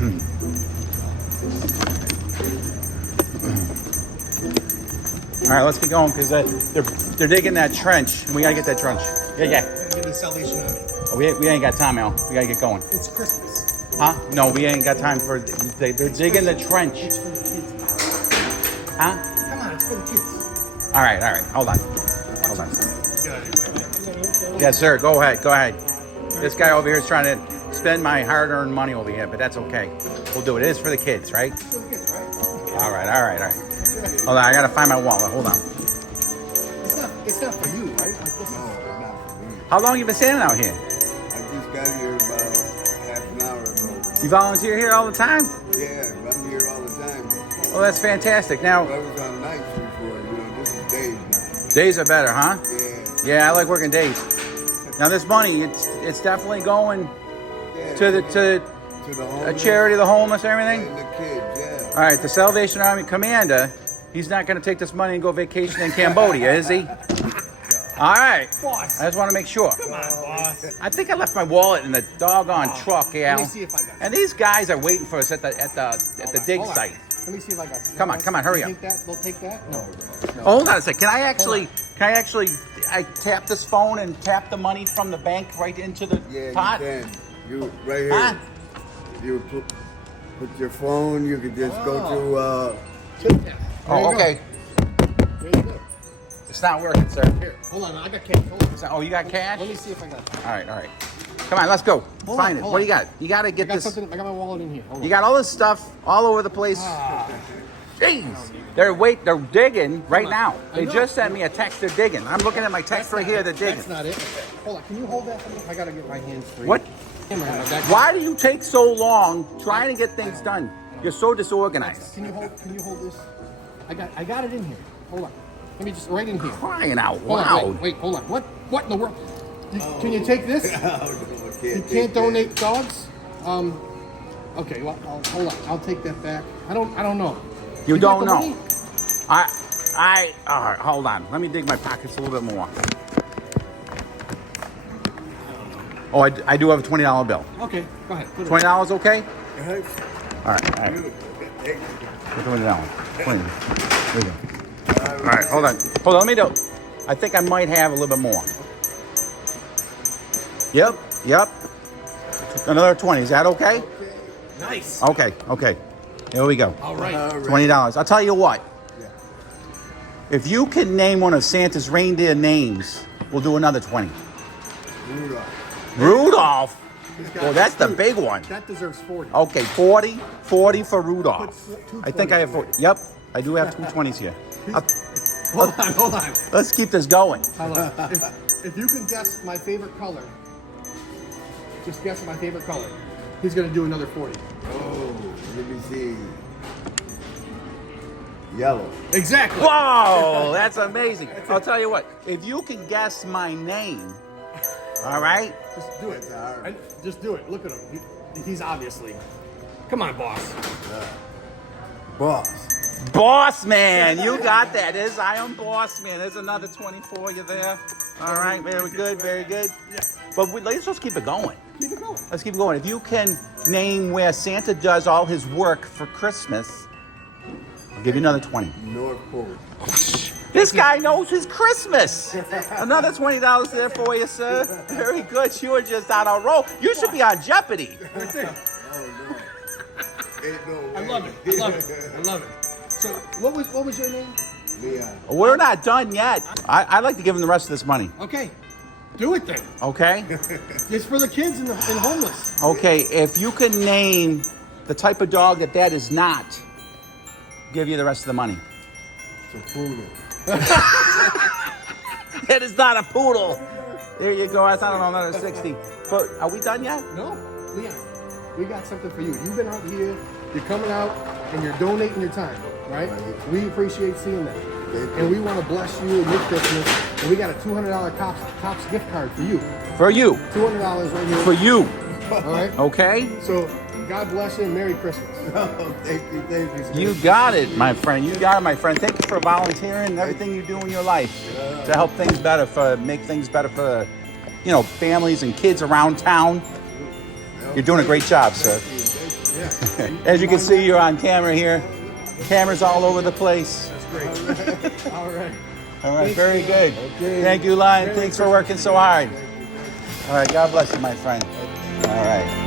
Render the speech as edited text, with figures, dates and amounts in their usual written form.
All right, let's get going because they're digging that trench, and we gotta get that trench. Yeah. Get the Salvation Army. Oh, we ain't got time, Al. We gotta get going. It's Christmas. Huh? No, we ain't got time for. They're digging the trench. It's for the kids. Huh? Come on, it's for the kids. All right. Hold on. Yes, sir. Go ahead. This guy over here is trying to spend my hard-earned money over here, but that's okay. We'll do it. It is for the kids, right? It's for the kids, right? All right. Hold on, I gotta find my wallet. Hold on. It's not for you, right? Like this No, it's not for me. How long you been standing out here? I just got here about half an hour ago. You volunteer here all the time? Yeah, I'm here all the time. Well, that's fantastic. Now, I was on nights before, this is days now. days are better, huh? Yeah. Yeah, I like working days. Now, this money, it's definitely going to the a homeless. charity of the homeless and everything. And the kids, yeah. All right, the Salvation Army commander, he's not going to take this money and go vacation in Cambodia, is he? All right. Boss. I just want to make sure. Come on, boss. I think I left my wallet in the doggone truck, Al. Let me see if I got it. And these guys are waiting for us at the dig Hold on. site. Let me see if I got it. Come on, hurry up. They'll take that? No. Oh, hold on a sec. Can I actually tap this phone and tap the money from the bank right into the pot? You can. You right here. Huh? You put your phone. You could just go to. Oh, okay. There you go. It's not working, sir. Here, hold on. I got cash. Hold on. Oh, you got cash? Let me see if I got it. All right. Come on, let's go. Find it. hold What do on. you got? You got to I get got this. something. I got my wallet in here. Hold You on. got all this stuff all over the place. Jeez. They're digging right now. They know. just sent me a text. They're digging. I'm looking at my text right here. They're digging. That's not it. Hold on. Can you hold that for me? I got to get my hands free. What? Why? Why do you take so long trying to get things done? You're so disorganized. Can you hold this? I got it in here. Hold on. Let me just right in here. Crying out Hold loud. on, wait, hold on. What in the world? Can you take this? You You can't donate dogs? Okay, well, hold on. I'll take that back. I don't know. You got don't the know. money? All right, hold on. Let me dig my pockets a little bit more. Oh, I do have a $20 bill. Okay, go ahead. Put it $20 okay? Hey, All right. hey, $20. 20. There you go. All right, hold on. Let me do. I think I might have a little bit more. Yep. Another 20. Is that okay? Nice. Okay. Here we go. All right. $20. I'll tell you what. If you can name one of Santa's reindeer names, we'll do another 20. Rudolph? Well, that's the big one. That deserves 40. Okay, 40 for Rudolph. Put two I think I have 40. Yep, I do have two 20s here. Hold on. Let's keep this going. Hold on. If you can guess my favorite color, just guess my favorite color. He's gonna do another 40. Oh, let me see. Yellow. Exactly. Whoa, that's amazing. I'll tell you what, if you can guess my name, all right? Just do it. That's hard. Just do it. Look at him. He's obviously. Come on, boss. Boss. Boss man, you got that. I am boss man. There's another 24 you there. All right, very good. Yeah. But let's just keep it going. Keep it going. Let's keep it going. If you can name where Santa does all his work for Christmas, I'll give you another 20. North Pole. This guy knows his Christmas. Another $20 there for you, sir. Very good. You were just on a roll. You should be on Jeopardy. That's it. Oh no. Ain't no way. I love it. So, what was your name? Leon. We're not done yet. I'd like to give him the rest of this money. Okay. Do it then. Okay? It's for the kids and homeless. Okay, if you can name the type of dog that is not, I'll give you the rest of the money. It's a poodle. That is not a poodle. There you go. That's, I don't know, another 60. But are we done yet? No, Leon, we got something for you. You've been out here, you're coming out, and you're donating your time, right? We appreciate seeing that. And we want to bless you and your Christmas. And we got a $200 Cops gift card for you. For you. $200 right here. For you. All right? Okay? So, God bless you and Merry Christmas. Oh, thank you. You got it, my friend. You got it, my friend. Thank you for volunteering and everything you do in your life to help things better, make things better for, families and kids around town. You're doing a great job, sir. Yeah. As you can see, you're on camera here. Cameras all over the place. That's great. All right. All right, very good. Thank you, Lion. Thanks for working so hard. All right, God bless you, my friend. All right.